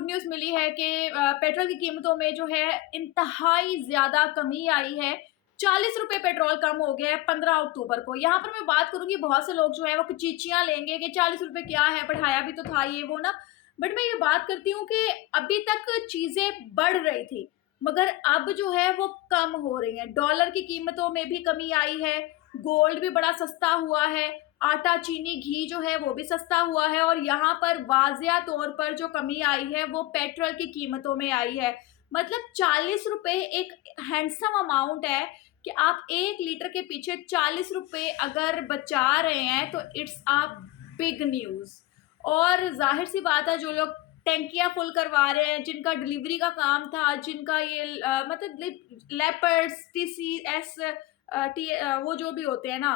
Good news मिली है कि petrol की कीमतों में जो है इंतहाई ज़्यादा कमी आई है। 40 रुपए पेट्रोल कम हो गया है 15 अक्टूबर को। यहाँ पर मैं बात करूँगी, बहुत से लोग जो है वो चीचियाँ लेंगे कि 40 रुपए क्या है, बढ़ाया भी तो था ये वो ना। बट मैं ये बात करती हूँ कि अभी तक चीज़ें बढ़ रही थी, मगर अब जो है वो कम हो रही हैं। डॉलर की कीमतों में भी कमी आई है, गोल्ड भी बड़ा सस्ता हुआ है, आटा, चीनी, घी जो है वो भी सस्ता हुआ है, और यहाँ पर वाज़िया तौर पर जो कमी आई है वो पेट्रोल की कीमतों में आई है। मतलब 40 रुपए एक हैंडसम अमाउंट है कि आप 1 लीटर के पीछे 40 रुपए अगर बचा रहे हैं तो इट्स अ बिग न्यूज़। और ज़ाहिर-सी बात है, जो लोग टैंकियाँ फुल करवा रहे हैं, जिनका डिलीवरी का काम था, जिनका ये मतलब लेपर्ड्स, टीसीएस, वो जो भी होते हैं ना,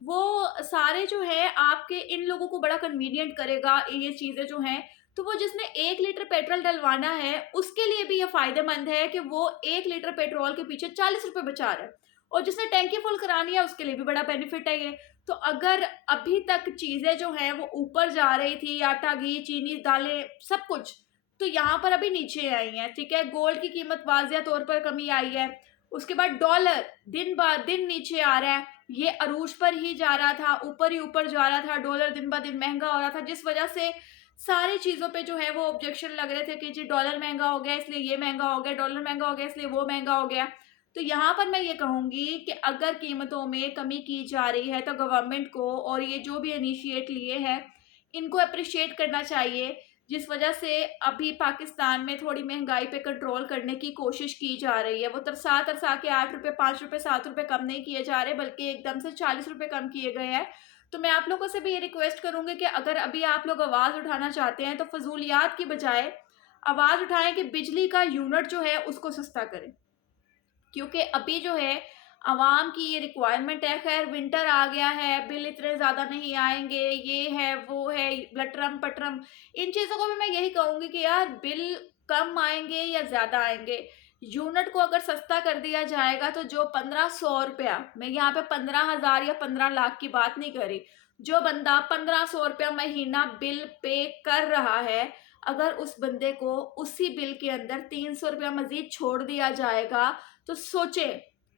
वो सारे जो है आपके इन लोगों को बड़ा कन्वीनियंट करेगा ये चीज़ें जो हैं। तो वो जिसने 1 लीटर पेट्रोल डलवाना है, उसके लिए भी ये फ़ायदेमंद है कि वो 1 लीटर पेट्रोल के पीछे 40 रुपए बचा रहा है, और जिसने टैंकी फुल करानी है उसके लिए भी बड़ा बेनिफिट है ये। तो अगर अभी तक चीज़ें जो हैं वो ऊपर जा रही थी, आटा, घी, चीनी, दालें, सब कुछ, तो यहाँ पर अभी नीचे आई हैं, ठीक है? गोल्ड की कीमत वाज़िया तौर पर कमी आई है। उसके बाद डॉलर दिन-ब-दिन नीचे आ रहा है। ये अरूज पर ही जा रहा था, ऊपर ही ऊपर जा रहा था, डॉलर दिन-ब-दिन महँगा हो रहा था, जिस वजह से सारी चीज़ों पे जो है वो ऑब्जेक्शन लग रहे थे कि जी डॉलर महँगा हो गया इसलिए ये महँगा हो गया, डॉलर महँगा हो गया इसलिए वो महँगा हो गया। तो यहाँ पर मैं ये कहूँगी कि अगर कीमतों में कमी की जा रही है तो गवर्नमेंट को, और ये जो भी इनिशिएट लिए हैं, इनको एप्रिशिएट करना चाहिए, जिस वजह से अभी पाकिस्तान में थोड़ी महँगाई पे कंट्रोल करने की कोशिश की जा रही है। वो तरसा-तरसा के 8 रुपए, 5 रुपए, 7 रुपए कम नहीं किए जा रहे, बल्कि एकदम से 40 रुपए कम किए गए हैं। तो मैं आप लोगों से भी ये रिक्वेस्ट करूँगी कि अगर अभी आप लोग आवाज़ उठाना चाहते हैं तो फ़ज़ूलियात की बजाय आवाज़ उठाएँ कि बिजली का यूनिट जो है उसको सस्ता करें। क्योंकि अभी जो है आवाम की ये रिक्वायरमेंट है। खैर विंटर आ गया है, बिल इतने ज़्यादा नहीं आएँगे, ये है, वो है, लटरम-पटरम, इन चीज़ों को भी मैं यही कहूँगी कि यार बिल कम आएँगे या ज़्यादा आएँगे, यूनिट को अगर सस्ता कर दिया जाएगा तो जो 1500 रुपया, मैं यहाँ पे 15,000 या 15 लाख की बात नहीं कर रही, जो बंदा 1500 रुपया महीना बिल पे कर रहा है, अगर उस बंदे को उसी बिल के अंदर 300 रुपया मज़ीद छोड़ दिया जाएगा, तो सोचे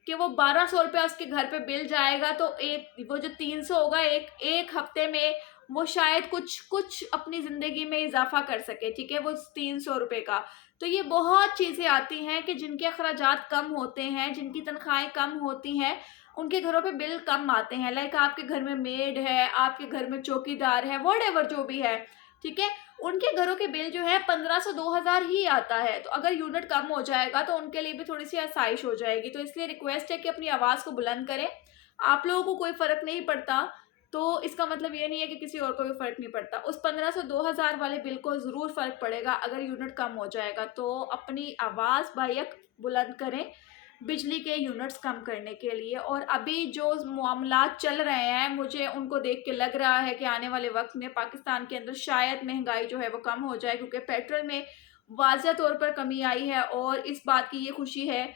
कि वो 1200 रुपया उसके घर पे बिल जाएगा, तो एक वो जो 300 होगा, एक हफ्ते में वो शायद कुछ अपनी ज़िंदगी में इज़ाफ़ा कर सके, ठीक है? वो 300 रुपए का। तो ये बहुत चीज़ें आती हैं कि जिनके अखराजात कम होते हैं, जिनकी तनख्वाहें कम होती हैं, उनके घरों पे बिल कम आते हैं। लाइक आपके घर में मेड है, आपके घर में चौकीदार है, व्हाटएवर जो भी है, ठीक है? उनके घरों के बिल जो है 1500 2000 ही आता है। तो अगर यूनिट कम हो जाएगा तो उनके लिए भी थोड़ी-सी आसाइश हो जाएगी। तो इसलिए रिक्वेस्ट है कि अपनी आवाज़ को बुलंद करें। आप लोगों को कोई फ़र्क नहीं पड़ता, तो इसका मतलब ये नहीं है कि किसी और को भी फ़र्क नहीं पड़ता। उस 1500 2000 वाले बिल को ज़रूर फ़र्क पड़ेगा अगर यूनिट कम हो जाएगा। तो अपनी आवाज़ बायक बुलंद करें बिजली के यूनिट्स कम करने के लिए। और अभी जो मामलात चल रहे हैं, मुझे उनको देख के लग रहा है कि आने वाले वक्त में पाकिस्तान के अंदर शायद महंगाई जो है वो कम हो जाए, क्योंकि पेट्रोल में वाज़िया तौर पर कमी आई है। और इस बात की ये खुशी है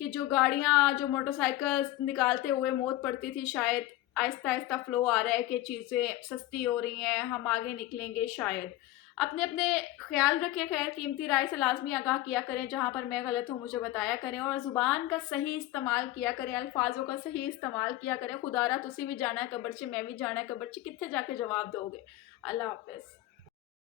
कि जो गाड़ियाँ, जो मोटरसाइकिल्स निकालते हुए मौत पड़ती थी, शायद आहिस्ता आहिस्ता फ्लो आ रहा है कि चीज़ें सस्ती हो रही हैं, हम आगे निकलेंगे शायद। अपने अपने ख्याल रखें। खैर कीमती राय से लाज़मी आगाह किया करें, जहाँ पर मैं गलत हूँ मुझे बताया करें, और ज़ुबान का सही इस्तेमाल किया करें, अल्फाज़ों का सही इस्तेमाल किया करें। खुदारा तुसी भी जाना है कब्र च, मैं भी जाना है कब्र च, कित्थे जाके जवाब दोगे। अल्लाह हाफ़िज़।